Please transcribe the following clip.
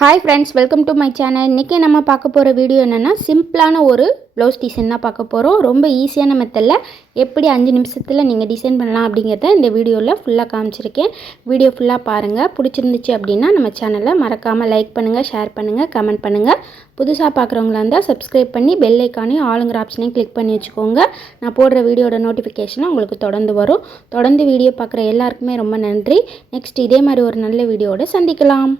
Hi friends, welcome to my channel. இன்றைக்கி நம்ம பார்க்க போகிற வீடியோ என்னென்னா, சிம்பிளான ஒரு ப்ளவுஸ் டிசைன் தான் பார்க்க போகிறோம். ரொம்ப ஈஸியான மெத்தடில் எப்படி 5 நிமிஷத்தில் நீங்கள் டிசைன் பண்ணலாம் அப்படிங்கிறத இந்த வீடியோவில் ஃபுல்லாக காமிச்சிருக்கேன். வீடியோ ஃபுல்லாக பாருங்கள். பிடிச்சிருந்துச்சு அப்படின்னா நம்ம சேனலை மறக்காமல் லைக் பண்ணுங்கள், ஷேர் பண்ணுங்கள், கமெண்ட் பண்ணுங்கள். புதுசாக பார்க்குறவங்களா இருந்தால் சப்ஸ்கிரைப் பண்ணி பெல் ஐக்கானையும் ஆளுங்கிற ஆப்ஷனையும் கிளிக் பண்ணி வச்சுக்கோங்க. நான் போடுற வீடியோட நோட்டிஃபிகேஷனும் உங்களுக்கு தொடர்ந்து வரும். தொடர்ந்து வீடியோ பார்க்குற எல்லாருக்குமே ரொம்ப நன்றி. நெக்ஸ்ட் இதே மாதிரி ஒரு நல்ல வீடியோவோட சந்திக்கலாம்.